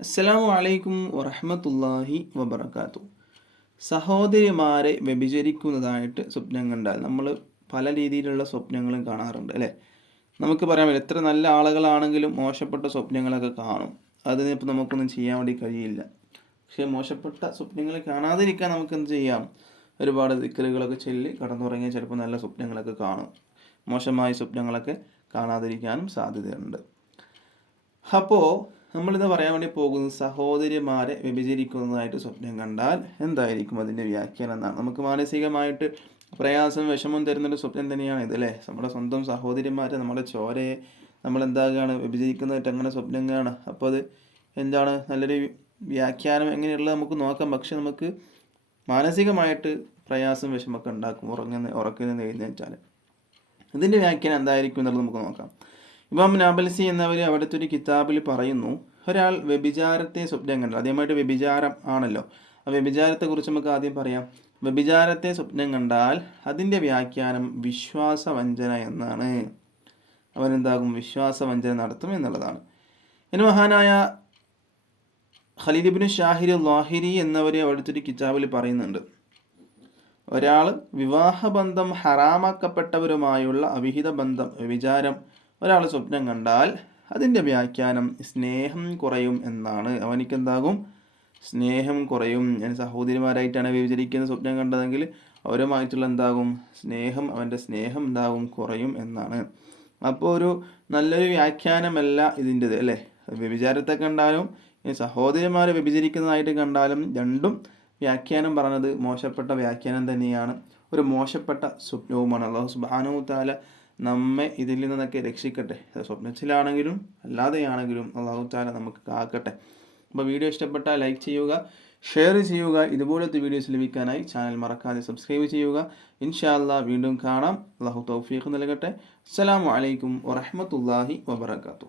അസ്സലാമു അലൈക്കും വറഹമത്തല്ലാഹി വബർക്കാത്തു സഹോദരിമാരെ വ്യഭിചരിക്കുന്നതായിട്ട് സ്വപ്നം കണ്ടാൽ നമ്മൾ പല രീതിയിലുള്ള സ്വപ്നങ്ങളും കാണാറുണ്ട് അല്ലേ? നമുക്ക് പറയാൻ പറ്റും എത്ര നല്ല ആളുകളാണെങ്കിലും മോശപ്പെട്ട സ്വപ്നങ്ങളൊക്കെ കാണും. അതിനിപ്പോൾ നമുക്കൊന്നും ചെയ്യാൻ വേണ്ടി കഴിയില്ല. പക്ഷേ മോശപ്പെട്ട സ്വപ്നങ്ങൾ കാണാതിരിക്കാൻ നമുക്ക് എന്ത് ചെയ്യാം? ഒരുപാട് ദിക്കലുകളൊക്കെ ചൊല്ലി കടന്നുറങ്ങിയാൽ ചിലപ്പോൾ നല്ല സ്വപ്നങ്ങളൊക്കെ കാണും. മോശമായ സ്വപ്നങ്ങളൊക്കെ കാണാതിരിക്കാനും സാധ്യതയുണ്ട്. അപ്പോൾ നമ്മളിത് പറയാൻ വേണ്ടി പോകുന്നത് സഹോദരിമാരെ വ്യഭിചരിക്കുന്നതായിട്ട് സ്വപ്നം കണ്ടാൽ എന്തായിരിക്കും അതിന്റെ വ്യാഖ്യാനം എന്നാണ്. നമുക്ക് മാനസികമായിട്ട് പ്രയാസം വിഷമം തരുന്നൊരു സ്വപ്നം തന്നെയാണ് ഇത് അല്ലേ? നമ്മുടെ സ്വന്തം സഹോദരിമാരെ നമ്മുടെ ചോരയെ നമ്മൾ എന്താകുകയാണ് വിഭജിക്കുന്നതായിട്ട് അങ്ങനെ സ്വപ്നം അപ്പോൾ അത് എന്താണ്? നല്ലൊരു വ്യാഖ്യാനം എങ്ങനെയുള്ളത് നമുക്ക് നോക്കാം. പക്ഷെ നമുക്ക് മാനസികമായിട്ട് പ്രയാസം വിഷമമൊക്കെ ഉണ്ടാക്കും. ഉറങ്ങുന്ന ഉറക്കുന്ന എഴുന്നേറ്റാൽ. ഇതിന്റെ വ്യാഖ്യാനം എന്തായിരിക്കും എന്നുള്ളത് നമുക്ക് നോക്കാം. ഇമാം നാബൽസി എന്നവർ അവിടുത്തെ ഒരു കിതാബിൽ പറയുന്നു ഒരാൾ വ്യഭിചാരത്തെ സ്വപ്നം കണ്ടു. ആദ്യമായിട്ട് വ്യഭിചാരം ആണല്ലോ. ആ വ്യഭിചാരത്തെക്കുറിച്ച് നമുക്ക് ആദ്യം പറയാം. വ്യഭിചാരത്തെ സ്വപ്നം കണ്ടാൽ അതിന്റെ വ്യാഖ്യാനം വിശ്വാസവഞ്ചന എന്നാണ്. അവനെന്താകും വിശ്വാസവഞ്ചന നടത്തും എന്നുള്ളതാണ്. ഇനി മഹാനായ ഖലീദിബിന് ഷാഹിർ ലാഹിരി എന്നവർ അവിടുത്തെ ഒരു കിതാബിൽ പറയുന്നുണ്ട്. ഒരാൾ വിവാഹബന്ധം ഹറാമാക്കപ്പെട്ടവരുമായുള്ള അവിഹിത ബന്ധം വ്യഭിചാരം ഒരാൾ സ്വപ്നം കണ്ടാൽ അതിന്റെ വ്യാഖ്യാനം സ്നേഹം കുറയും എന്നാണ്. അവനിക്കെന്താകും? സ്നേഹം കുറയും. ഞാൻ സഹോദരിമാരായിട്ടാണ് വിചരിക്കുന്ന സ്വപ്നം കണ്ടതെങ്കിൽ അവരുമായിട്ടുള്ള എന്താകും? സ്നേഹം അവന്റെ സ്നേഹം എന്താകും? കുറയും എന്നാണ്. അപ്പോൾ ഒരു നല്ലൊരു വ്യാഖ്യാനമല്ല ഇതിന്റെത് അല്ലേ? വ്യഭിചാരത്തെ കണ്ടാലും സഹോദരിമാരെ വ്യഭിചരിക്കുന്നതായിട്ട് കണ്ടാലും രണ്ടും വ്യാഖ്യാനം പറഞ്ഞത് മോശപ്പെട്ട വ്യാഖ്യാനം തന്നെയാണ്. ഒരു മോശപ്പെട്ട സ്വപ്നവുമാണ്. അള്ളാഹു സുബാനു താല നമ്മെ ഇതിൽ നിന്നൊക്കെ രക്ഷിക്കട്ടെ. സ്വപ്നത്തിലാണെങ്കിലും അല്ലാതെയാണെങ്കിലും അള്ളാഹു താല നമുക്ക് കാക്കട്ടെ. അപ്പോൾ വീഡിയോ ഇഷ്ടപ്പെട്ടാൽ ലൈക്ക് ചെയ്യുക ഷെയർ ചെയ്യുക. ഇതുപോലത്തെ വീഡിയോസ് ലഭിക്കാനായി ചാനൽ മറക്കാതെ സബ്സ്ക്രൈബ് ചെയ്യുക. ഇൻഷാല്ല വീണ്ടും കാണാം. അള്ളാഹു തൗഫീഖ് നൽകട്ടെ. അസ്സാം വലൈക്കും വറഹമത്തല്ലാഹി വബർക്കാത്തു